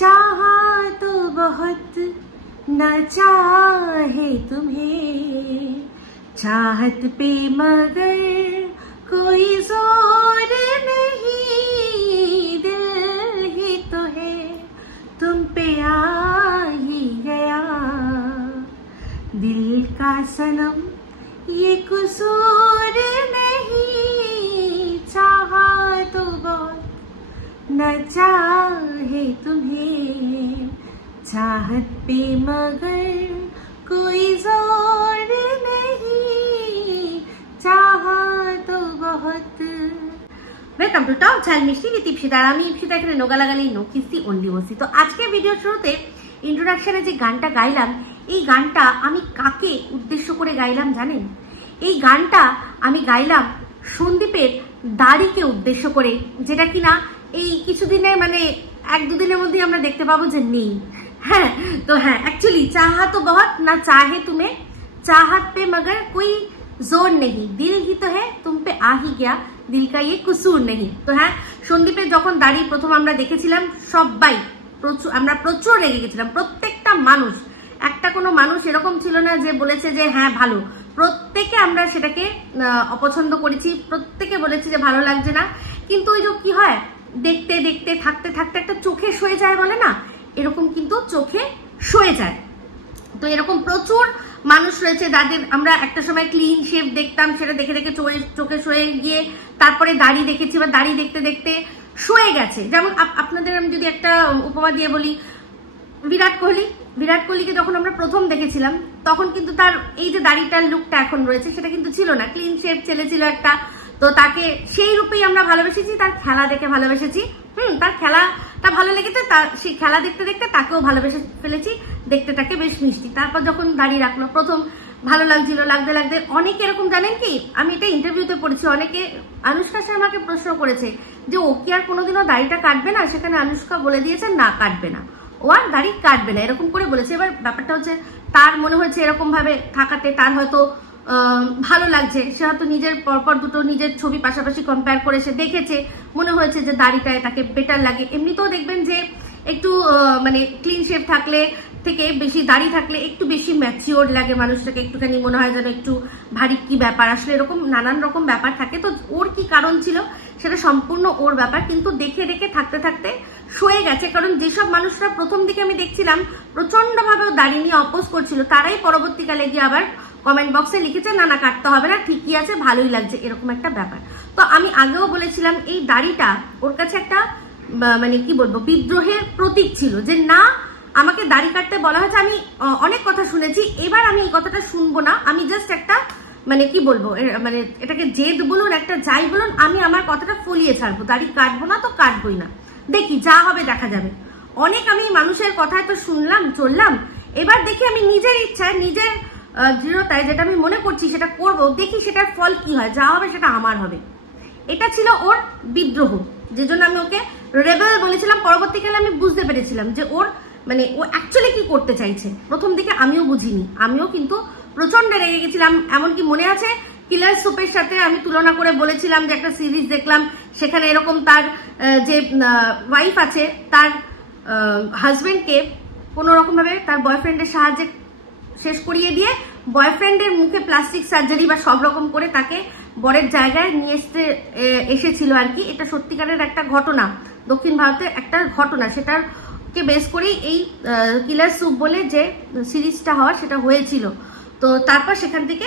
चाहा तो बहुत न चाहे तुम्हें, चाहत पे मगर कोई जोर नहीं, दिल ही तो है तुम पे आ ही गया, दिल का सनम ये कसूर नहीं, चाहा तो बहुत न चाहे तुम्हें, चाहत पे मगर कोई जोर नहीं, चाहा तो बहुत। वेलकम टू टॉक ঝাল মিষ্টি উইথ ইপসিতা। আমি ইপসিতা, এখানে নোগালাগালি নো কিস্তি অনলি বসি। তো আজকে ভিডিও শুরুতে ইন্ট্রোডাকশনে যে গানটা গাইলাম, এই গানটা আমি কাকে উদ্দেশ্য করে গাইলাম জানেন? এই গানটা আমি গাইলাম সন্দীপের দাড়িকে উদ্দেশ্য করে, যেটা কিনা এই কিছুদিনে মানে এক দুদিনের মধ্যে আমরা দেখতে পাবো যে নেই। হ্যাঁ, তো হ্যাঁ, অ্যাকচুয়ালি চাহা তো বহুত না চাহে তুমি, চাহত পে মগর কোই জোর নেই, দিল হি তো হ্যাঁ তুম পে আ হি গয়া, দিল কা ইয়ে কুসুর নেই। তো হ্যাঁ, সন্দীপের যখন দাড়ি প্রথম আমরা দেখেছিলাম সবাই আমরা প্রচুর রেগে গেছিলাম। প্রত্যেকটা মানুষ, একটা কোনো মানুষ এরকম ছিল না যে বলেছে যে হ্যাঁ ভালো, প্রত্যেকে আমরা সেটাকে অপছন্দ করেছি, প্রত্যেকে বলেছি যে ভালো লাগছে না। কিন্তু ওই যে কি হয়, দেখতে দেখতে থাকতে থাকতে একটা চোখে সয়ে যায় বলে না, এরকম কিন্তু চোখে সয়ে যায়। তো এরকম প্রচুর মানুষ রয়েছে যাদের আমরা একটা সময় ক্লিন শেভ দেখতাম, সেটা দেখে দেখে চোখে সয়ে গিয়ে তারপরে দাড়ি দেখেছি বা দাড়ি দেখতে দেখতে সয়ে গেছে। যেমন আপনাদের আমি যদি একটা উপমা দিয়ে বলি, বিরাট কোহলিকে যখন আমরা প্রথম দেখেছিলাম তখন কিন্তু তার এই যে দাড়িটার লুকটা এখন রয়েছে সেটা কিন্তু ছিল না, ক্লিন শেভ ছেলে ছিল একটা। তো তাকে সেই রূপেই আমরা ভালোবেসেছি, তার খেলা দেখে ভালোবেসেছি। তার খেলাটা ভালো লেগেছে, তার সেই খেলা দেখতে দেখতে তাকেও ভালোবেসে ফেলেছি, দেখতে তাকে বেশ মিষ্টি। তারপর যখন দাড়ি রাখলো, প্রথম ভালো লাগছিল, লাগতে লাগতে অনেকে এরকম, জানেন কি, আমি এটা ইন্টারভিউতে পড়েছি, অনেকে আনুষ্কা শর্মাকে প্রশ্ন করেছে যে ও কি আর কোনোদিনও দাড়িটা কাটবে না, সেখানে আনুষ্কা বলে দিয়েছে না কাটবে না, ও আর দাড়ি কাটবে না, এরকম করে বলেছে। এবার ব্যাপারটা হচ্ছে তার মনে হয়েছে এরকম ভাবে থাকাতে তার হয়তো ভালো লাগছে, সে হয়তো নিজের পরপর দুটো নিজের ছবি পাশাপাশি কম্পেয়ার করে সে দেখেছে, মনে হয়েছে যে দাড়িটায় তাকে বেটার লাগে। এমনিতেও দেখবেন যে একটু মানে ক্লিন শেভ থাকলে থেকে বেশি দাড়ি থাকলে একটু বেশি ম্যাচিওর লাগে মানুষটাকে, একটুখানি মনে হয় যেন একটু ভারী কি ব্যাপার, আসলে এরকম নানান রকম ব্যাপার থাকে। তো ওর কি কারণ ছিল সেটা সম্পূর্ণ ওর ব্যাপার, কিন্তু দেখে দেখে থাকতে থাকতে সয়ে গেছে। কারণ যেসব মানুষরা প্রথম দিকে আমি দেখছিলাম প্রচন্ড ভাবে দাড়ি নিয়ে অপোজ করছিল, তারাই পরবর্তীকালে গিয়ে আবার কমেন্ট বক্সে লিখেছে না না কাটতে হবে না, ঠিকই আছে, ভালোই লাগছে, এরকম একটা ব্যাপার। তো আমি আগেও বলেছিলাম এই দাড়িটা ওর কাছে একটা মানে কি বলবো বিদ্রোহের প্রতীক ছিল, যে না আমাকে দাড়ি কাটতে বলা হয়েছে। আমি অনেক কথা শুনেছি, এবার আমি এই কথাটা শুনবো না, আমি জাস্ট একটা মানে কি বলবো মানে এটাকে জেদ বলুন একটা যাই বলুন, আমি আমার কথাটা ফলিয়ে ছাড়বো, দাড়ি কাটবো না তো কাটবোই না, দেখি যা হবে দেখা যাবে। অনেক আমি মানুষের কথায় তো শুনলাম চললাম, এবার দেখি আমি নিজের ইচ্ছায় নিজের দৃঢ়তায় যেটা আমি মনে করছি সেটা করব, দেখি সেটার ফল কি হয়, যা হবে সেটা আমার হবে। এটা ছিল ওর বিদ্রোহ, যে জন্য আমি ওকে রেবেল বলেছিলাম। পরবর্তীকালে আমি বুঝতে পেরেছিলাম যে ওর মানে ও অ্যাকচুয়ালি কি করতে চাইছে। প্রথম দিকে আমিও বুঝিনি, আমিও কিন্তু প্রচন্ড রেগে গেছিলাম। এমনকি মনে আছে কিলার সুপের সাথে আমি তুলনা করে বলেছিলাম যে একটা সিরিজ দেখলাম, সেখানে এরকম তার যে ওয়াইফ আছে তার হাজবেন্ডকে কোনো রকম ভাবে তার বয়ফ্রেন্ডের সাহায্যে শেষ করিয়ে দিয়ে বয়ফ্রেন্ডের মুখে প্লাস্টিক সার্জারি বা সব রকম করে তাকে বরের জায়গায় নিয়ে এসেছিল আর কি। এটা সত্যিকারের একটা ঘটনা, দক্ষিণ ভারতের একটা ঘটনা, সেটাকে বেস করেই এই কিলার সুপ বলে যে সিরিজটা হওয়ার সেটা হয়েছিল। তো তারপর সেখান থেকে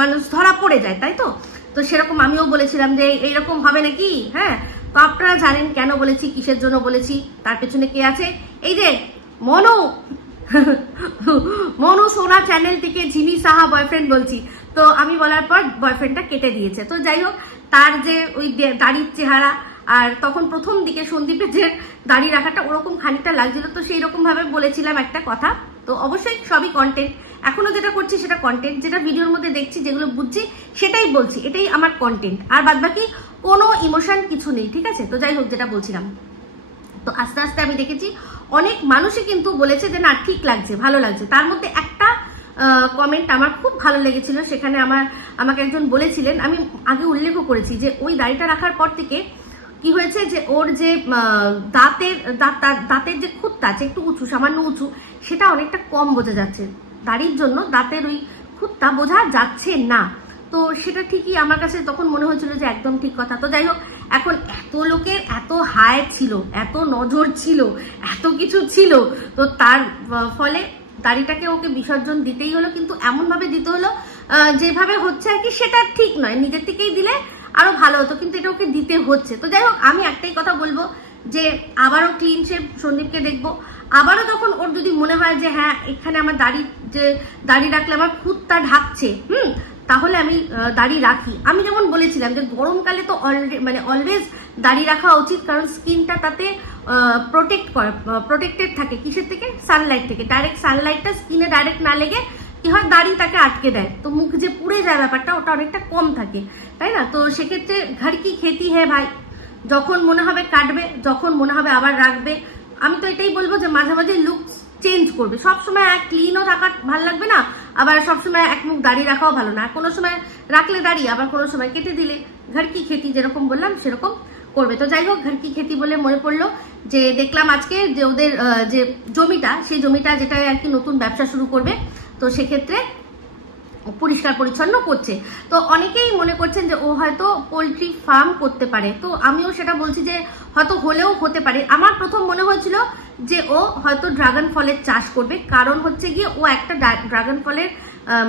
মানুষ ধরা পড়ে যায়, তাই তো। তো সেরকম আমিও বলেছিলাম যে এইরকম হবে নাকি। হ্যাঁ, তো আপনারা জানেন কেন বলেছি, কিসের জন্য বলেছি, তার পেছনে কে আছে, এই যে মনু সোনা চ্যানেল থেকে ঝিমি সাহা বয়ফ্রেন্ড বলছি। তো আমি বলার পর বয়ফ্রেন্ডটা কেটে দিয়েছে। তো যাই হোক, তার যে ওই দাড়ির চেহারা, আর তখন প্রথম দিকে সন্দীপের যে দাড়ি রাখাটা ওরকম খানিকটা লাগছিল, তো সেই রকম ভাবে বলেছিলাম একটা কথা। তো অবশ্যই সবই কন্টেন্ট, এখনো যেটা করছি সেটা কন্টেন্ট, যেটা ভিডিওর মধ্যে দেখছি যেগুলো বুঝছি সেটাই বলছি, এটাই আমার কন্টেন্ট, আর বাদ বাকি কোনো ইমোশন কিছু নেই, ঠিক আছে। তো যাই হোক, যেটা বলছিলাম, তো আস্তে আস্তে আমি দেখেছি অনেক মানুষই কিন্তু বলেছে যে না ঠিক লাগছে, ভালো লাগছে। তার মধ্যে একটা কমেন্ট আমার খুব ভালো লেগেছিল, সেখানে আমাকে একজন বলেছিলেন, আমি আগে উল্লেখও করেছি যে ওই দাড়িটা রাখার পর থেকে কি হয়েছে যে ওর যে দাঁতের যে খুঁতটা আছে একটু উঁচু, সামান্য উঁচু, সেটা অনেকটা কম বোঝা যাচ্ছে। দাড়ির জন্য দাঁতের ওই খুঁতটা বোঝা যাচ্ছে না। তো সেটা ঠিকই আমার কাছে তখন মনে হয়েছিল যে একদম ঠিক কথা। তো যাই হোক, এখন এত লোকের এত হাই ছিল, এত নজর ছিল, এত কিছু ছিল, তো তার ফলে দাড়িটাকে ওকে বিসর্জন দিতেই হলো। কিন্তু এমন ভাবে দিতে হলো যেভাবে হচ্ছে আর কি, সেটা ঠিক নয়। নিজের থেকেই দিলে আরো ভালো হতো, কিন্তু এটা ওকে দিতে হচ্ছে। তো যাই হোক, আমি একটাই কথা বলবো যে আবারও ক্লিন শেভ সন্দীপকে দেখবো। আবারও তখন ওর যদি মনে হয় যে হ্যাঁ এখানে আমার দাড়ি রাখলে আমার খুঁতটা ঢাকছে, তাহলে আমি দাড়ি রাখি। আমি যেমন বলেছিলাম যে গরমকালে তো অলওয়েজ দাড়ি রাখা উচিত, কারণ স্কিনটা তাতে প্রোটেক্টেড থাকে। কিসের থেকে? সানলাইট থেকে। ডাইরেক্ট সানলাইটটা স্কিনে ডাইরেক্ট না লেগে কি হয়, দাড়ি তাকে আটকে দেয়, তো মুখ যে পুড়ে যায় ব্যাপারটা ওটা অনেকটা কম থাকে, তাই না? তো সেক্ষেত্রে ঘর কি খেতি হ্যাঁ ভাই, যখন মনে হবে কাটবে, যখন মনে হবে আবার রাখবে। আমি তো এটাই বলবো যে মাঝে মাঝে লুক চেঞ্জ করবে। সবসময় এক ক্লিনও থাকা ভালো লাগবে না, আবার সবসময় এক মুখ দাড়ি রাখাও ভালো না। কোনো সময় রাখলে দাড়ি, আবার কোনো সময় কেটে দিলে ঘর কি খেতি, যেরকম বললাম সেরকম করবে। তো যাই হোক, ঘর কি খেতি বলে মনে পড়লো যে দেখলাম আজকে যে ওদের যে জমিটা, সেই জমিটা যেটা আর কি নতুন ব্যবসা শুরু করবে, তো সেক্ষেত্রে পরিষ্কার পরিচ্ছন্ন করছে। তো অনেকেই মনে করছেন যে ও হয়তো পোলট্রি ফার্ম করতে পারে। তো আমিও সেটা বলছি যে হয়তো হলেও হতে পারে। আমার প্রথম মনে হয়েছিল যে ও হয়তো ড্রাগন ফলের চাষ করবে, কারণ হচ্ছে গিয়ে ও একটা ড্রাগন ফলের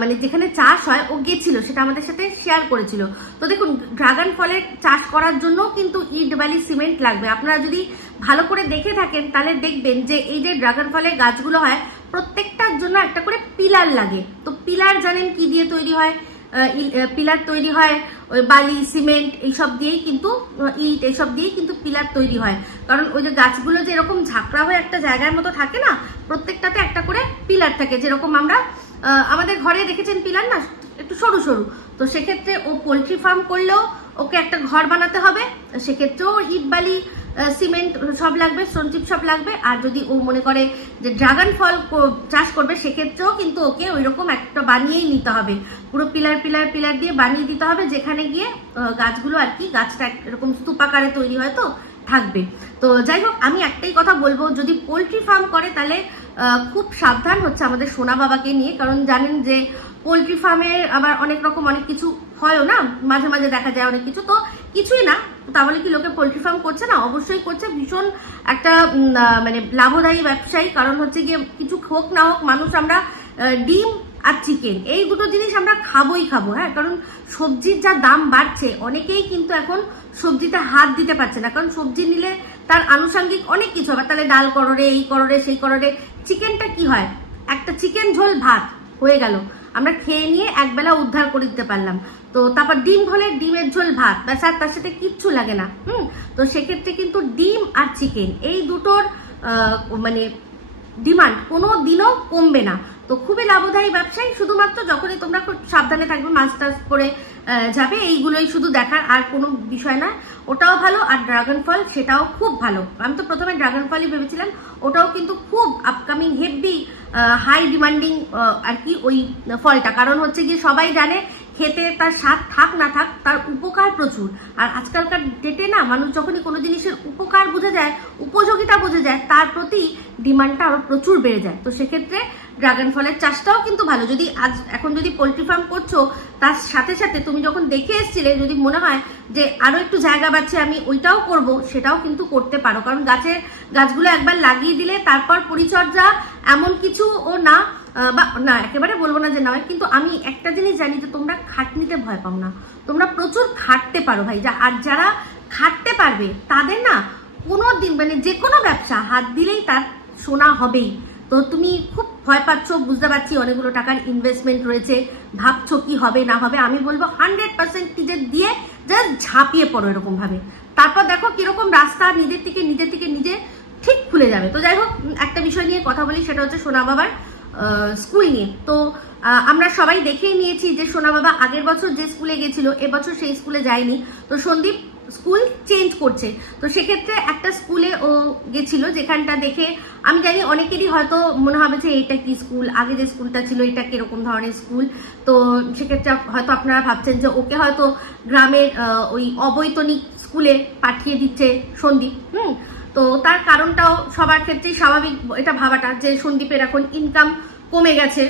মানে যেখানে চাষ হয় ও গেছিল, সেটা আমাদের সাথে শেয়ার করেছিল। তো দেখুন, ড্রাগন ফলের চাষ করার জন্য কিন্তু ইট বালি সিমেন্ট লাগবে। আপনারা যদি ভালো করে দেখে থাকেন তাহলে দেখবেন যে এই যে ড্রাগন ফলের গাছগুলো হয়, প্রত্যেকটার জন্য একটা করে পিলার লাগে। তো পিলার জানেন কি দিয়ে তৈরি হয়? পিলার তৈরি হয় ওই বালি সিমেন্ট এইসব দিয়েই, কিন্তু ইট এইসব দিয়েই কিন্তু পিলার তৈরি হয়। কারণ ওই যে গাছগুলো যে এরকম ঝাঁকড়া হয়ে একটা জায়গার মতো থাকে না, প্রত্যেকটাতে একটা করে পিলার থাকে। যেরকম আমরা আমাদের ঘরে দেখেছেন পিলার না, একটু সরু সরু। তো সেক্ষেত্রে ও পোলট্রি ফার্ম করলেও ওকে একটা ঘর বানাতে হবে, সেক্ষেত্রেও ইট বালি সিমেন্ট সব লাগবে, স্টোনচিপ সব লাগবে। আর যদি ও মনে করে যে ড্রাগন ফল চাষ করবে, সেক্ষেত্রেও কিন্তু ওকে ওই রকম একটা বানিয়েই নিতে হবে, পুরো পিলার পিলার পিলার দিয়ে বানিয়ে দিতে হবে, যেখানে গিয়ে গাছগুলো আর কি, গাছটা এরকম স্তূপাকারে তৈরি হয় তো থাকবে। তো যাই হোক, আমি একটাই কথা বলবো, যদি পোলট্রি ফার্ম করে তাহলে খুব সাবধান হচ্ছে আমাদের সোনা বাবাকে নিয়ে। কারণ জানেন যে পোলট্রি ফার্মে আবার অনেক রকম অনেক কিছু হয়ও না, মাঝে মাঝে দেখা যায় অনেক কিছু। তো কিছুই না, তাহলে কি লোকে পোলট্রি ফার্ম করছে না? অবশ্যই করছে। ভীষণ একটা মানে লাভদায়ী ব্যবসায়ী। কারণ হচ্ছে গিয়ে কিছু হোক না হোক, মানুষ আমরা ডিম আর চিকেন এই দুটো জিনিস আমরা খাবোই খাবো। হ্যাঁ, কারণ সবজির যা দাম বাড়ছে, অনেকেই কিন্তু এখন সবজিতে হাত দিতে পারছে না। কারণ সবজি নিলে তার আনুষঙ্গিক অনেক কিছু হবে, তাহলে ডাল করো রে, এই করো রে, সেই করো রে। চিকেনটা কি হয়, একটা চিকেন ঝোল ভাত হয়ে গেল, আমরা খেয়ে নিয়ে একবেলা উদ্ধার করে দিতে পারলাম। তো তারপর ডিম হলে ডিমের ঝোল ভাত, ব্যাস, আর তার সাথে কিচ্ছু লাগে না। তো সেক্ষেত্রে কিন্তু ডিম আর চিকেন এই দুটোর মানে ডিমান্ড কোনো দিনও কমবে না। তো খুবই লাভদায়ী ব্যবসায়ী। শুধুমাত্র যখনই তোমরা খুব সাবধানে থাকবে, মাছ টাছ করে যাবে, এইগুলোই শুধু দেখার, আর কোনো বিষয় নয়। ওটাও ভালো, আর ড্রাগন ফল সেটাও খুব ভালো। আমি তো প্রথমে ড্রাগন ফলই ভেবেছিলাম, ওটাও কিন্তু খুব আপকামিং হেভি হাই ডিমান্ডিং আর কি ওই ফলটা। কারণ হচ্ছে গিয়ে সবাই জানে খেতে তার স্বাদ থাক না থাক, তার উপকার প্রচুর। আর আজকালকার ডেটে না, মানুষ যখনই কোনো জিনিসের উপকার বুঝে যায়, উপযোগিতা বুঝে যায়, তার প্রতি ডিমান্ডটা আরো প্রচুর বেড়ে যায়। তো সেক্ষেত্রে ড্রাগন ফলের চাষটাও কিন্তু ভালো। যদি এখন যদি পোলট্রি ফার্ম করছো, তার সাথে সাথে তুমি যখন দেখে এসছিলে, যদি মনে হয় যে আরো একটু জায়গা পাচ্ছে আমি ওইটাও করব, সেটাও কিন্তু করতে পারো। কারণ গাছগুলো একবার লাগিয়ে দিলে তারপর পরিচর্যা এমন কিছু ও না, বা না একেবারে বলবো না যে নয়, কিন্তু আমি একটা জিনিস জানি যে তোমরা খাটনিতে ভয় পাও না, তোমরা প্রচুর খাটতে পারো ভাই। আর যারা খাটতে পারবে তাদের না কোনো দিন মানে যে কোনো ব্যবসা হাত দিলেই তার সোনা হবেই। তো তুমি খুব ভয় পাচ্ছ, বুঝতে পারছি, অনেকগুলো টাকার ইনভেস্টমেন্ট রয়েছে, ভাবছো কি হবে না হবে। আমি বলবো 100% নিজের দিয়ে জাস্ট ঝাঁপিয়ে পড়ো এরকম ভাবে, তারপর দেখো কিরকম রাস্তা নিজের থেকে নিজে ঠিক খুলে যাবে। তো যাই হোক, একটা বিষয় নিয়ে কথা বলি, সেটা হচ্ছে সোনা বাবার স্কুল নিয়ে। তো আমরা সবাই দেখেই নিয়েছি যে সোনা বাবা আগের বছর যে স্কুলে গেছিল, এবছর সেই স্কুলে যায়নি। তো সন্দীপ স্কুল চেঞ্জ করছে। তো সেক্ষেত্রে একটা স্কুলে ও গেছিল, যেখানটা দেখে আমি জানি অনেকেরই হয়তো মনে হবে যে এইটা কি স্কুল, আগে যে স্কুলটা ছিল এটা কিরকম ধরনের স্কুল। তো সেক্ষেত্রে হয়তো আপনারা ভাবছেন যে ওকে হয়তো গ্রামের ওই অবৈতনিক স্কুলে পাঠিয়ে দিচ্ছে সন্দীপ। তো তার কারণটাও সবার ক্ষেত্রেই স্বাভাবিক এটা ভাবাটা, যে সন্দীপের এখন ইনকাম কমে গেছে।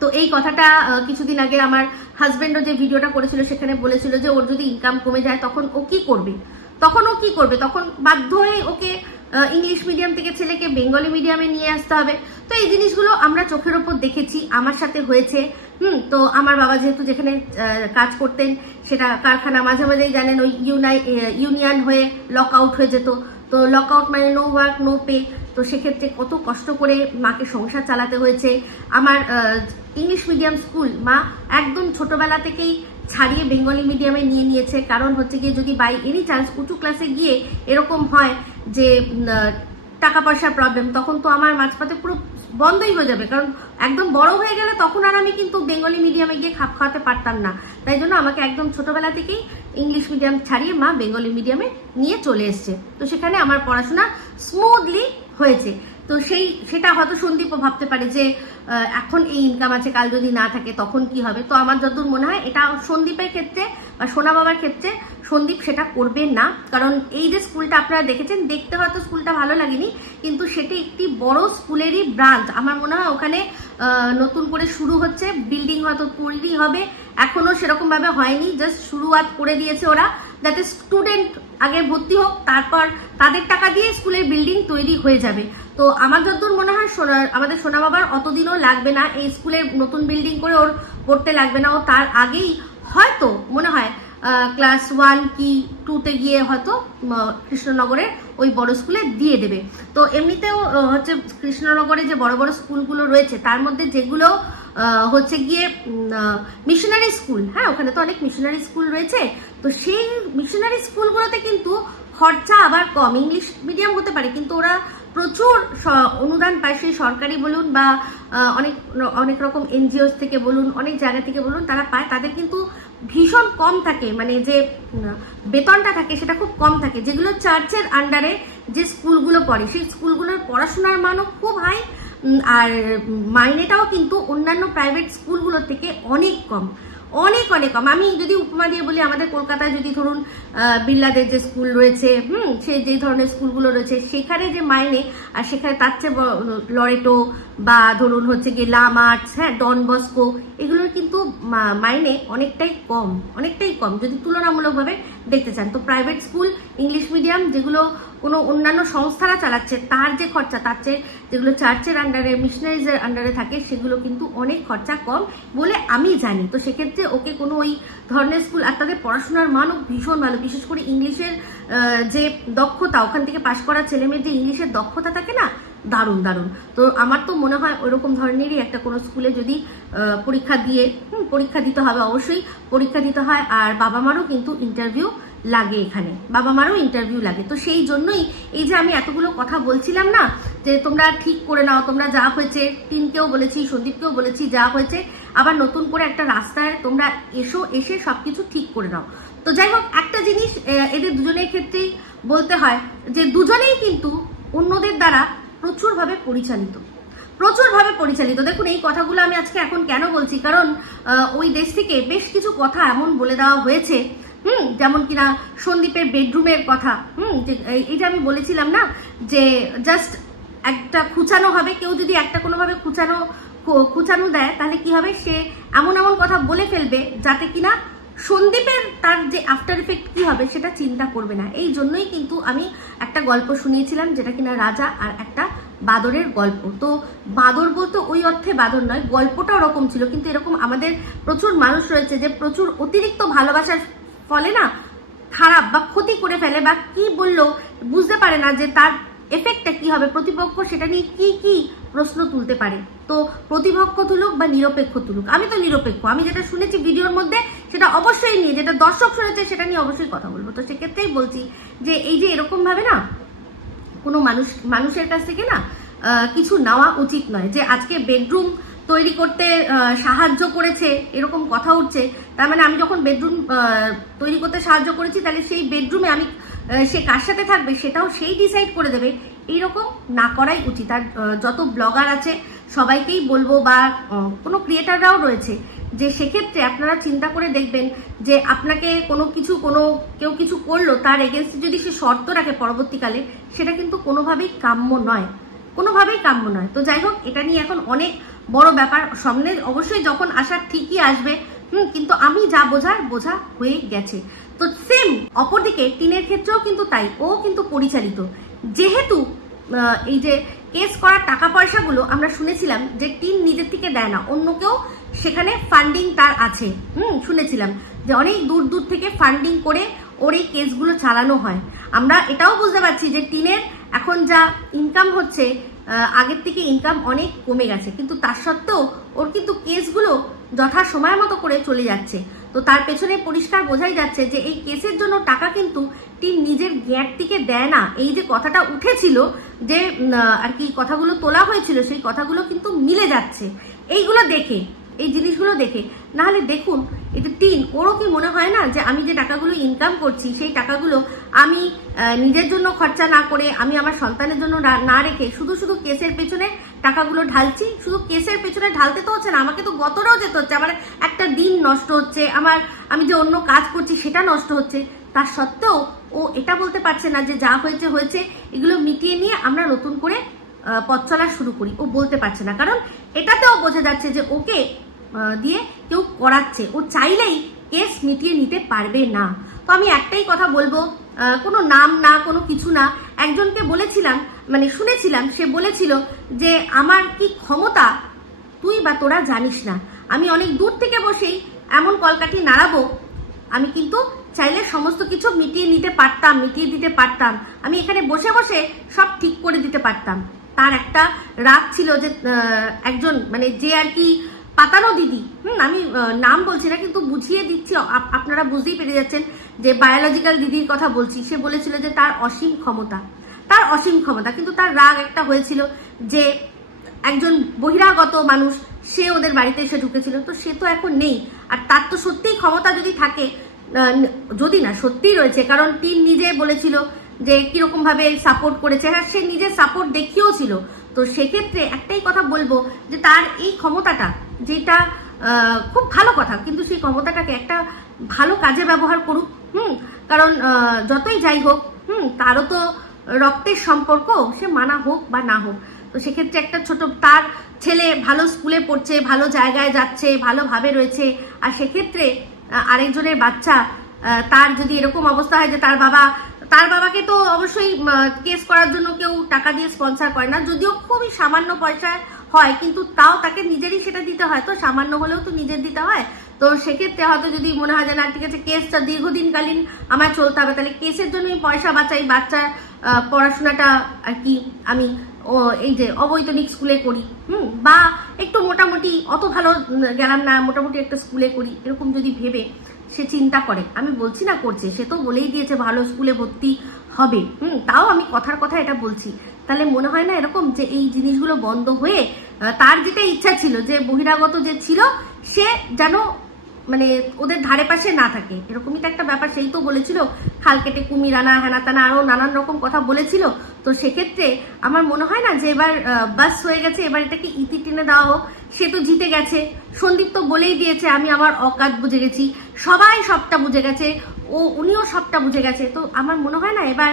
তো এই কথাটা কিছুদিন আগে আমার হাজবেন্ডও যে ভিডিওটা করেছিল সেখানে বলেছিল যে ওর যদি ইনকাম কমে যায় তখন ও কি করবে, তখন বাধ্য হয়ে ওকে ইংলিশ মিডিয়াম থেকে ছেলেকে বেঙ্গলি মিডিয়ামে নিয়ে আসতে হবে। তো এই জিনিসগুলো আমরা চোখের ওপর দেখেছি, আমার সাথে হয়েছে। তো আমার বাবা যেহেতু যেখানে কাজ করতেন সেটা কারখানা, মাঝে মাঝেই জানেন ওই ইউনিয়ন হয়ে লক আউট হয়ে যেত। তো লক আউট মানে নো ওয়ার্ক নো পে। তো সেক্ষেত্রে কত কষ্ট করে মাকে সংসার চালাতে হয়েছে। আমার ইংলিশ মিডিয়াম স্কুল মা একদম ছোটবেলা থেকেই ছাড়িয়ে বেঙ্গলি মিডিয়ামে নিয়ে নিয়েছে। কারণ হচ্ছে গিয়ে যদি বাই এনি চান্স উঁচু ক্লাসে গিয়ে এরকম হয় যে টাকা পয়সার প্রবলেম, তখন তো আমার মাঝপথে পুরো বন্ধই হয়ে যাবে। কারণ একদম বড় হয়ে গেলে তখন আর আমি কিন্তু বেঙ্গলি মিডিয়ামে গিয়ে খাপ খাওয়াতে পারতাম না। তাই জন্য আমাকে একদম ছোটবেলা থেকেই ইংলিশ মিডিয়াম ছাড়িয়ে মা বেঙ্গলি মিডিয়ামে নিয়ে চলে এসছে। তো সেখানে আমার পড়াশোনা স্মুথলি হয়েছে। তো সেটা হয়তো সন্দীপও ভাবতে পারে যে এখন এই ইনকাম আছে, কাল যদি না থাকে তখন কি হবে। তো আমার যতদূর মনে হয় এটা সন্দীপের ক্ষেত্রে বা সোনা বাবার ক্ষেত্রে সন্দীপ সেটা করবে না। কারণ এই যে স্কুলটা আপনারা দেখেছেন, দেখতে হয়তো স্কুলটা ভালো লাগেনি, কিন্তু সেটি একটি বড় স্কুলেরই ব্রাঞ্চ। আমার মনে হয় ওখানে নতুন করে শুরু হচ্ছে, বিল্ডিং হয়তো তৈরি হবে, এখনো সেরকম ভাবে হয়নি, জাস্ট শুরুয়াত করে দিয়েছে ওরা, যাতে স্টুডেন্ট আগে ভর্তি হোক, তারপর তাদের টাকা দিয়ে স্কুলের বিল্ডিং তৈরি হয়ে যাবে। তো আমার যতদূর মনে হয় আমাদের সোনা বাবার অতদিনও লাগবে না, এই স্কুলের নতুন বিল্ডিং করে ওর পড়তে লাগবে না। ও তার আগেই হয়তো মনে হয় ক্লাস 1 কি 2তে গিয়ে হয়তো কৃষ্ণনগরের ওই বড় স্কুলে দিয়ে দেবে। তো এমনিতেও হচ্ছে কৃষ্ণনগরে যে বড় বড় স্কুলগুলো রয়েছে তার মধ্যে যেগুলো হচ্ছে গিয়ে মিশনারি স্কুল, হ্যাঁ ওখানে তো অনেক মিশনারি স্কুল রয়েছে। তো সেই মিশনারি স্কুলগুলোতে কিন্তু খরচা আবার কম। ইংলিশ মিডিয়াম হতে পারে কিন্তু ওরা প্রচুর অনুদান পায়, সেই সরকারি বলুন বা অনেক রকম এনজিওস থেকে বলুন, অনেক জায়গা থেকে বলুন, তারা পায়। তাদের কিন্তু ভীষণ কম থাকে, মানে যে বেতনটা থাকে সেটা খুব কম থাকে। যেগুলো চার্চের আন্ডারে যে স্কুলগুলো পড়ে সেই স্কুলগুলোর পড়াশোনার মানও খুব হাই, আর মাইনেটাও কিন্তু অন্যান্য প্রাইভেট স্কুলগুলোর থেকে অনেক কম, অনেক কম। আমি যদি উপমা দিয়ে বলি, আমাদের কলকাতায় যদি ধরুন বিড়লাদের যে স্কুল রয়েছে, সে যে ধরনের স্কুলগুলো রয়েছে সেখানে যে মাইনে, আর সেখানে তার চেয়ে লরেটো বা ধরুন হচ্ছে গিয়ে লাম আর্টস, হ্যাঁ ডন বস্কো, এগুলোর কিন্তু মাইনে অনেকটাই কম যদি তুলনামূলকভাবে দেখতে চান। তো প্রাইভেট স্কুল ইংলিশ মিডিয়াম যেগুলো কোনো অন্যান্য সংস্থারা চালাচ্ছে তার যে খরচা, তার চেয়ে যেগুলো চার্চের আন্ডারে মিশনারিজের আন্ডারে থাকে সেগুলো কিন্তু অনেক খরচা কম বলে আমি জানি। তো সেক্ষেত্রে ওকে কোনো ওই ধরনের স্কুল, আর তাদের পড়াশোনার মানও ভীষণ ভালো, বিশেষ করে ইংলিশের যে দক্ষতা, ওখান থেকে পাশ করা ছেলেমেয়ের যে ইংলিশের দক্ষতা থাকে না, দারুণ। তো আমার তো মনে হয় ওইরকম ধরনেরই একটা কোনো স্কুলে যদি পরীক্ষা দিতে হবে, অবশ্যই পরীক্ষা দিতে হয়। আর বাবা মারও কিন্তু ইন্টারভিউ লাগে, এখানে বাবা মারও ইন্টারভিউ লাগে। তো সেই জন্যই এই যে আমি এতগুলো কথা বলছিলাম না, যে তোমরা ঠিক করে নাও, তোমরা যা হয়েছে, টিনকেও বলেছি, সন্দীপকেও বলেছি, যা হয়েছে আবার নতুন করে একটা রাস্তায় তোমরা এসে সবকিছু ঠিক করে নাও। তো যাই হোক, একটা জিনিস এদের দুজনের ক্ষেত্রেই বলতে হয় যে দুজনেই কিন্তু অন্যদের দ্বারা প্রচুরভাবে পরিচালিত। দেখুন এই কথাগুলো আমি আজকে এখন কেন বলছি, কারণ ওই দেশ থেকে বেশ কিছু কথা এমন বলে দেওয়া হয়েছে, যেমন কিনা সন্দীপের বেডরুমের কথা, এটা আমি বলেছিলাম না যে জাস্ট একটা খুঁচানো হবে, কেউ যদি একটা কোনোভাবে খুঁচানো দেয় তাহলে কি হবে, সে এমন কথা বলে ফেলবে যাতে কিনা সন্দীপের তার যে আফটার এফেক্ট কি হবে সেটা চিন্তা করবে না। এই জন্যই কিন্তু আমি একটা গল্প শুনিয়েছিলাম, যেটা কিনা রাজা আর একটা বাদরের গল্প। তো বাদর বলতে ওই অর্থে বাদর নয়, গল্পটা ওরকম ছিল। কিন্তু এরকম আমাদের প্রচুর মানুষ রয়েছে যে প্রচুর অতিরিক্ত ভালোবাসার ফলে না খারাপ বা ক্ষতি করে ফেলে, বা কি বললো বুঝতে পারে না যে তার এফেক্টটা কি হবে, প্রতিপক্ষ সেটা নিয়ে কি প্রশ্ন তুলতে পারে। তো প্রতিপক্ষ তুলুক বা নিরপেক্ষ তুলুক, আমি তো নিরপেক্ষ, আমি যেটা শুনেছি ভিডিওর মধ্যে সেটা অবশ্যই নিয়ে, যেটা দর্শক শুনেছে সেটা নিয়ে অবশ্যই কথা বলবো। তো সেক্ষেত্রেই বলছি যে এই যে এরকম ভাবে না কোনো মানুষের কাছ থেকে না কিছু নেওয়া উচিত নয়। যে আজকে বেডরুম তৈরি করতে সাহায্য করেছে এরকম কথা উঠছে, তার মানে আমি যখন বেডরুম তৈরি করতে সাহায্য করেছি তাহলে সেই বেডরুমে আমি সে কার সাথে থাকবে সেটাও সেই ডিসাইড করে দেবে, এইরকম না করাই উচিত। আর যত ব্লগার আছে সবাইকেই বলবো, বা কোনো ক্রিয়েটাররাও রয়েছে, যে সেক্ষেত্রে আপনারা চিন্তা করে দেখবেন যে আপনাকে কেউ কিছু করলো, তার এগেনস্টে যদি সে শর্ত রাখে পরবর্তীকালে, সেটা কিন্তু কোনোভাবেই কাম্য নয়, কোনোভাবেই কাম্য নয়। তো যাই হোক, এটা নিয়ে এখন অনেক বড় ব্যাপার সামনে অবশ্যই যখন আসার ঠিকই আসবে, কিন্তু আমি যা বোঝা হয়ে গেছে। তো সেম অপরদিকে টিনের ক্ষেত্রেও কিন্তু তাই, ও কিন্তু পরিচালিত, যেহেতু এই যে কেস করার টাকা পয়সাগুলো আমরা শুনেছিলাম যে টিন নিজের থেকে দেয় না, অন্য কেউ সেখানে ফান্ডিং তার আছে। শুনেছিলাম যে অনেক দূর দূর থেকে ফান্ডিং করে ওর এই কেসগুলো চালানো হয়। আমরা এটাও বুঝতে পারছি যে টিনের এখন যা ইনকাম হচ্ছে, আগের থেকে ইনকাম অনেক কমে গেছে, কিন্তু তার সত্ত্বেও ওর কিন্তু কেসগুলো যথা সময় মতো করে চলে যাচ্ছে। তো তার পেছনে পরিষ্কার বোঝাই যাচ্ছে যে এই কেসের জন্য টাকা কিন্তু টিন নিজের জ্ঞান থেকে দেয় না। এই যে কথাটা উঠেছিল, যে আর কি কথাগুলো তোলা হয়েছিল, সেই কথাগুলো কিন্তু মিলে যাচ্ছে এইগুলো দেখে, এই জিনিসগুলো দেখে। নাহলে দেখুন, এটা টিন, ওরও কি মনে হয় না যে আমি যে টাকাগুলো ইনকাম করছি, সেই টাকাগুলো আমি নিজের জন্য খরচা না করে, আমি আমার সন্তানের জন্য না রেখে শুধু শুধু কেসের পেছনে টাকাগুলো ঢালছি। শুধু কেসের পেছনে ঢালতে তো হচ্ছে না, আমাকে তো গতরেও যেতে হচ্ছে, আমার একটা দিন নষ্ট হচ্ছে, আমি যে অন্য কাজ করছি সেটা নষ্ট হচ্ছে। তার সত্ত্বেও ও এটা বলতে পারছে না যে যা হয়েছে হয়েছে, এগুলো মিটিয়ে নিয়ে আমরা নতুন করে পথ চলা শুরু করি। ও বলতে পারছে না, কারণ এটাতেও বোঝা যাচ্ছে যে ওকে দিয়ে কেউ করাচ্ছে, ও চাইলেই কেস মিটিয়ে নিতে পারবে না। তো আমি একটাই কথা বলবো, কোনো নাম না, কোনো কিছু না, একজনকে বলেছিলাম, মানে শুনেছিলাম, সে বলেছিল যে আমার কি ক্ষমতা তুই বা তোরা জানিস না, আমি অনেক দূর থেকে বসেই এমন কলকাঠি নাড়াবো, আমি কিন্তু চাইলে সমস্ত কিছু মিটিয়ে দিতে পারতাম, আমি এখানে বসে বসে সব ঠিক করে দিতে পারতাম। তার একটা রাগ ছিল যে একজন, মানে যে আর কি পাতানো দিদি, আমি নাম বলছি না কিন্তু বুঝিয়ে দিচ্ছি, আপনারা বুঝতেই পেরে যাচ্ছেন যে বায়োলজিক্যাল দিদির কথা বলছি। সে বলেছিল যে তার অসীম ক্ষমতা, কিন্তু তার রাগ একটা হয়েছিল যে একজন বহিরাগত মানুষ, সে ওদের বাড়িতে এসে ঢুকেছিল, তো সে তো এখন নেই। আর তার তো সত্যিই ক্ষমতা যদি থাকে, যদি না সত্যিই রয়েছে, কারণ টিন নিজে বলেছিল যে কিরকম ভাবে সাপোর্ট করেছে, হ্যাঁ সে নিজের সাপোর্ট দেখিয়েও ছিল। তো সেক্ষেত্রে একটাই কথা বলবো যে তার এই ক্ষমতাটা, যেটা খুব ভালো কথা, কিন্তু সেই ক্ষমতাটাকে একটা ভালো কাজে ব্যবহার করুক। কারণ যতই যাই হোক, তারও তো রক্তের সম্পর্ক, সে মানা হোক বা না হোক। তো সেক্ষেত্রে একটা ছোট, তার ছেলে ভালো স্কুলে পড়ছে, ভালো জায়গায় যাচ্ছে, ভালোভাবে রয়েছে, আর সেক্ষেত্রে আরেকজনের বাচ্চা, তার যদি এরকম অবস্থা হয় যে তার বাবাকে তো অবশ্যই কেস করার জন্য কেউ টাকা দিয়ে স্পন্সর করে না, যদিও খুবই সামান্য পয়সা হয়, কিন্তু তাও তাকে নিজেরই সেটা দিতে হয়, তো সামান্য হলেও তো নিজের দিতে হয়। তো সেক্ষেত্রে হয়তো যদি মনে হয় যে না ঠিক আছে, কেসটা দীর্ঘদিনকালীন আমার চলতে হবে, তাহলে কেসের জন্য আমি পয়সা বাঁচাই, বাচ্চার পড়াশোনাটা আর কি আমি এই যে অবৈতনিক স্কুলে করি, বা একটু মোটামুটি, অত ভালো গেলাম না, মোটামুটি একটা স্কুলে করি, এরকম যদি ভেবে সে চিন্তা করে, আমি বলছি না করছে, সে তো বলেই দিয়েছে ভালো স্কুলে ভর্তি হবে, তাও আমি কথার কথা এটা বলছি, তাহলে মনে হয় না এরকম যে এই জিনিসগুলো বন্ধ হয়ে তার যেটা ইচ্ছা ছিল যে বহিরাগত যে ছিল সে যেন মানে ওদের ধারে পাশে না থাকে, এরকমই তো একটা ব্যাপার। সেই তো বলেছিল খাল কেটে কুমির আনা, হেনা তানা, আরো নানান রকম কথা বলেছিল। তো সেক্ষেত্রে আমার মনে হয় না যে এবার বাস হয়ে গেছে, এবার এটাকে ইতি টেনে দেওয়া হোক। সে তো জিতে গেছে, সন্দীপ তো বলেই দিয়েছে আমি আমার অকাত বুঝে গেছি, সবাই সবটা বুঝে গেছে, উনিও সবটা বুঝে গেছে। তো আমার মনে হয় না এবার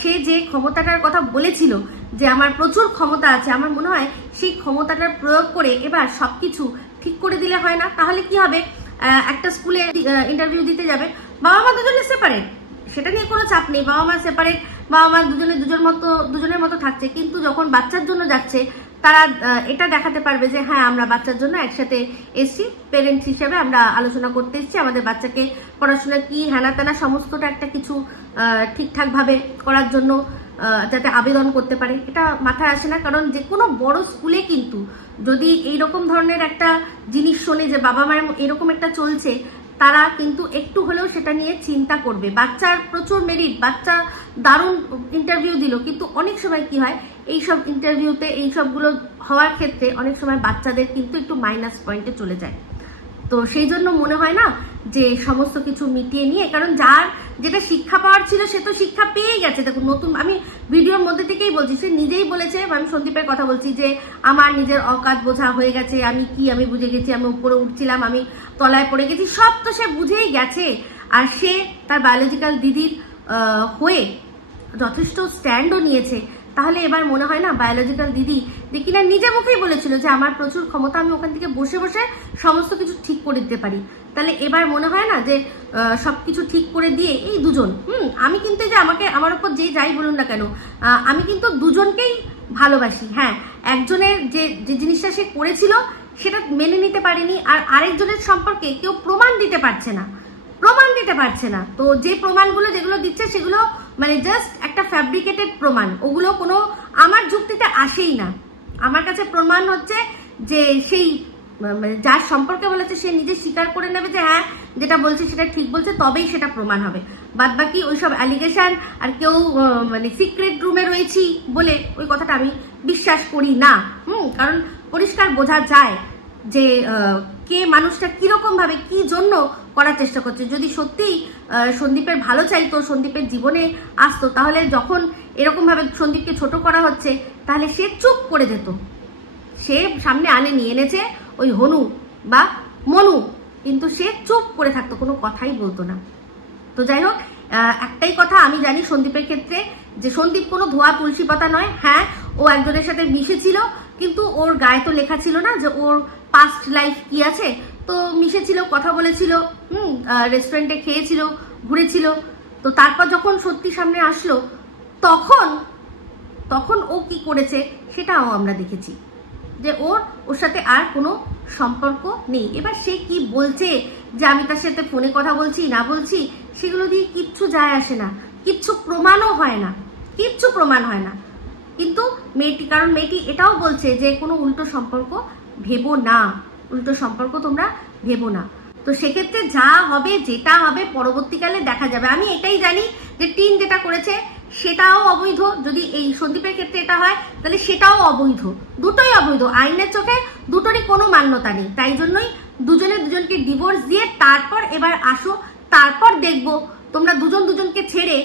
সে যে ক্ষমতাটার কথা বলেছিল যে আমার প্রচুর ক্ষমতা আছে, আমার মনে হয় সেই ক্ষমতাটার প্রয়োগ করে এবার সবকিছু ঠিক করে দিলে হয় না? তাহলে কি হবে, একটা স্কুলে ইন্টারভিউ দিতে যাবে, বাবা মা দুজনে সেপারেট, সেটা নিয়ে কোনো চাপ নেই, বাবা মা সেপারেট, বাবা মা দুজনের মতো থাকছে, কিন্তু যখন বাচ্চার জন্য যাচ্ছে তারা এটা দেখাতে পারবে যে হ্যাঁ আমরা বাচ্চার জন্য একসাথে এসছি, পেরেন্টস হিসেবে আমরা আলোচনা করতে এসছি, আমাদের বাচ্চাকে পড়াশোনা কি হেনা তেনা সমস্তটা একটা কিছু ঠিকঠাক ভাবে করার জন্য যাতে আবেদন করতে পারে। এটা মাথায় আসে না, কারণ যে কোনো বড় স্কুলে কিন্তু যদি এইরকম ধরনের একটা জিনিস শোনে যে বাবা মায়ের এরকম একটা চলছে, তারা কিন্তু একটু হলেও সেটা নিয়ে চিন্তা করবে। বাচ্চার প্রচুর মেরিট, বাচ্চা দারুণ ইন্টারভিউ দিল, কিন্তু অনেক সময় কি হয় এইসব ইন্টারভিউতে এইসবগুলো হওয়ার ক্ষেত্রে অনেক সময় বাচ্চাদের কিন্তু একটু মাইনাস পয়েন্টে চলে যায়। তো সেই জন্য মনে হয় না যে সমস্ত কিছু মিটিয়ে নিয়ে, কারণ যেটা শিক্ষা পাওয়ার ছিল সে তো শিক্ষা পেয়েই গেছে। দেখুন নতুন, আমি ভিডিওর মধ্যে থেকেই বলছি, সে নিজেই বলেছে, আমি সন্দীপের কথা বলছি, যে আমার নিজের অকাত বোঝা হয়ে গেছে, আমি বুঝে গেছি, আমি উপরে উঠছিলাম, আমি তলায় পড়ে গেছি, সব তো সে বুঝেই গেছে। আর সে তার বায়োলজিক্যাল দিদির হয়ে যথেষ্ট স্ট্যান্ডও নিয়েছে। তাহলে এবার মনে হয় না বায়োলজিক্যাল দিদি যে কিনা নিজে মুখেই বলেছিল যে আমার প্রচুর ক্ষমতা, আমি ওখান থেকে বসে বসে সমস্ত কিছু ঠিক করে দিতে পারি, তাহলে এবার মনে হয় না যে সবকিছু ঠিক করে দিয়ে এই দুজন, আমি কিন্তু যে আমার উপর যে যাই বলুন না কেন, আমি কিন্তু দুজনকেই ভালোবাসি। হ্যাঁ, একজনের যে জিনিসটা সে করেছিল সেটা মেনে নিতে পারেনি, আর আরেকজনের সম্পর্কে কেউ প্রমাণ দিতে পারছে না। তো যে প্রমাণগুলো যেগুলো দিচ্ছে সেগুলো মানে জাস্ট একটা ফ্যাব্রিকেটেড প্রমাণ, ওগুলো কোনো আমার যুক্তিতে আসেই না। আমার কাছে প্রমাণ হচ্ছে যে সেই যার সম্পর্কে বলেছে সে নিজে স্বীকার করে নেবে যে হ্যাঁ যেটা বলছে সেটা ঠিক বলছে, তবেই সেটা প্রমাণ হবে। বাদ বাকি ওইসব অ্যালিগেশন আর কেউ মানে সিক্রেট রুমে রয়েছি বলে ওই কথাটা আমি বিশ্বাস করি না। কারণ পরিষ্কার বোঝা যায় যে কে মানুষটা কিরকম ভাবে কি জন্য করার চেষ্টা করছে। যদি সত্যিই সন্দীপের ভালো চাইতো, সন্দীপের জীবনে আসতো, তাহলে যখন এরকম ভাবে সন্দীপকে ছোট করা হচ্ছে তাহলে সে চুপ করে যেত। সে সামনে এনেছে ওই হনু বা মনু, কিন্তু সে চুপ করে থাকতো, কোনো কথাই বলতো না। তো যাই হোক, একটাই কথা আমি জানি সন্দীপের ক্ষেত্রে, যে সন্দীপ কোনো ধোয়া তুলসী পাতা নয়। হ্যাঁ, ও একজনের সাথে মিশেছিল, কিন্তু ওর গায়ে তো লেখা ছিল না যে ওর পাস্ট লাইফ কি আছে। তো মিশেছিল, কথা বলেছিল, রেস্টুরেন্টে খেয়েছিল, ঘুরেছিল। তো তারপর যখন সত্যি সামনে আসলো তখন ও কি করেছে সেটাও আমরা দেখেছি, যে ওর সাথে আর কোনো সম্পর্ক নেই। এবার সে কি বলছে যে আমি তার সাথে ফোনে কথা বলছি না বলছি, সেগুলো দিয়ে কিচ্ছু যায় আসে না, কিচ্ছু প্রমাণও হয় না, কিন্তু মেয়েটি এটাও বলছে যে কোনো উল্টো সম্পর্ক ভেবো না, তোমরা ভেবো না। তো সেক্ষেত্রে যা হবে যেটা হবে পরবর্তীকালে দেখা যাবে। আমি এটাই জানি যে টিন যেটা করেছে সেটাও অবৈধ। যদি এই সন্দীপের ক্ষেত্রে এটা হয় তাহলে সেটাও অবৈধ, দুটোই অবৈধ। আইনের চোখে দুটোরই কোনো মান্যতা নেই। তাই জন্যই দুজনকে ডিভোর্স দিয়ে তারপর এবার আসো, তারপর দেখবো তোমরা দুজনকে ছেড়ে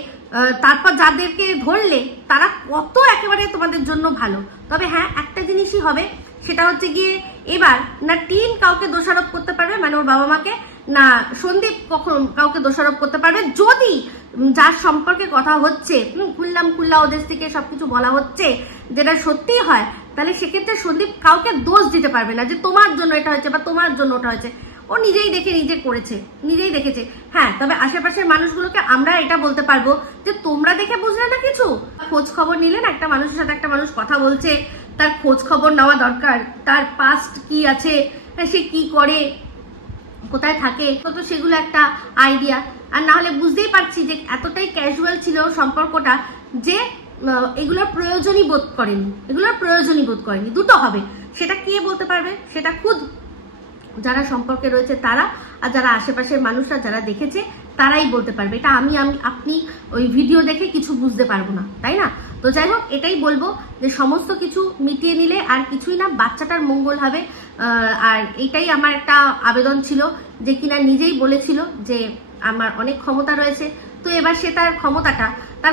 তারপর যাদেরকে ধরলে তারা কত একেবারে তোমাদের জন্য ভালো। তবে হ্যাঁ, একটা জিনিসই হবে, সেটা হচ্ছে গিয়ে এবার না টিন কাউকে দোষারোপ করতে পারবে, মানে ওর বাবা মাকে, না সন্দীপ কখন কাউকে দোষারোপ করতে পারবে। যদি যার সম্পর্কে কথা হচ্ছে খুল্লা ওদের থেকে সবকিছু বলা হচ্ছে যেটা সত্যি হয়, তাহলে সেক্ষেত্রে সন্দীপ কাউকে দোষ দিতে পারবে না যে তোমার জন্য এটা হয়েছে বা তোমার জন্য ওটা হয়েছে। ও নিজেই দেখেছে। হ্যাঁ, তবে আশেপাশের মানুষগুলোকে আমরা এটা বলতে পারবো যে তোমরা দেখে বুঝলে না কিছু, খোঁজ খবর নিলে না, একটা মানুষের সাথে একটা মানুষ কথা বলছে, তার খোঁজ খবর নেওয়া দরকার, তার পাস্ট কি আছে, সে কি করে, কোথায় থাকে, তো সেগুলো একটা আইডিয়া। আর না হলে বুঝতেই পারছি যে এতটাই ক্যাজুয়াল ছিল সম্পর্কটা যে এগুলোর প্রয়োজনই বোধ করেনি। দুটো হবে, সেটা কে বলতে পারবে? সেটা খুদ যারা সম্পর্কে রয়েছে তারা, আর যারা আশেপাশের মানুষরা যারা দেখেছে তারাই বলতে পারবে। এটা আপনি ওই ভিডিও দেখে কিছু বুঝতে পারবো না, তাই না? তো যাই হোক, এটাই বলবো যে সমস্ত কিছু মিটিয়ে নিলে আর কিছুই না, বাচ্চাটার মঙ্গল হবে। আর এইটাই আমার একটা আবেদন ছিল, যে কিনা নিজেই বলেছিল যে আমার অনেক ক্ষমতা রয়েছে। তো এবার সে তার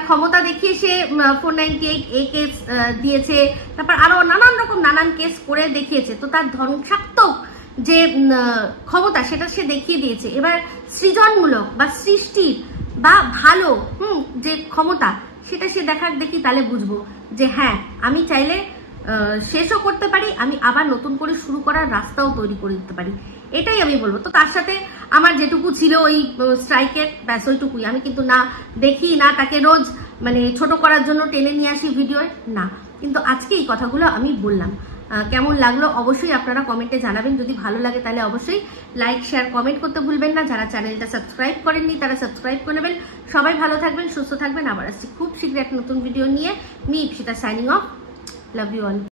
ক্ষমতা দেখিয়ে সে 498A কেস দিয়েছে, তারপর আরো নানান কেস করে দেখিয়েছে। তো তার ধ্বংসাত্মক যে ক্ষমতা সেটা সে দেখিয়ে দিয়েছে। এবার সৃজনমূলক বা সৃষ্টির বা ভালো যে ক্ষমতা সেটা সে দেখি, তাহলে বুঝবো যে হ্যাঁ, আমি চাইলে শেষও করতে পারি, আমি আবার নতুন করে শুরু করার রাস্তাও তৈরি করে দিতে পারি। এটাই আমি বলবো। তো তার সাথে আমার যেটুকু ছিল ওই স্ট্রাইকের, ব্যাস ওইটুকুই। আমি কিন্তু না দেখি, না তাকে রোজ মানে ছোট করার জন্য টেনে নিয়ে আসি ভিডিওয়, না। কিন্তু আজকে এই কথাগুলো আমি বললাম। কেমন লাগলো অবশ্যই আপনারা কমেন্টে জানাবেন। যদি ভালো লাগে তাহলে অবশ্যই লাইক, শেয়ার, কমেন্ট করতে ভুলবেন না। যারা চ্যানেলটা সাবস্ক্রাইব করেননি তারা সাবস্ক্রাইব করে নেবেন। সবাই ভালো থাকবেন, সুস্থ থাকবেন। আবার আসছি খুব শীঘ্রই একটা নতুন ভিডিও নিয়ে। Me Ipsita signing off. Love you all.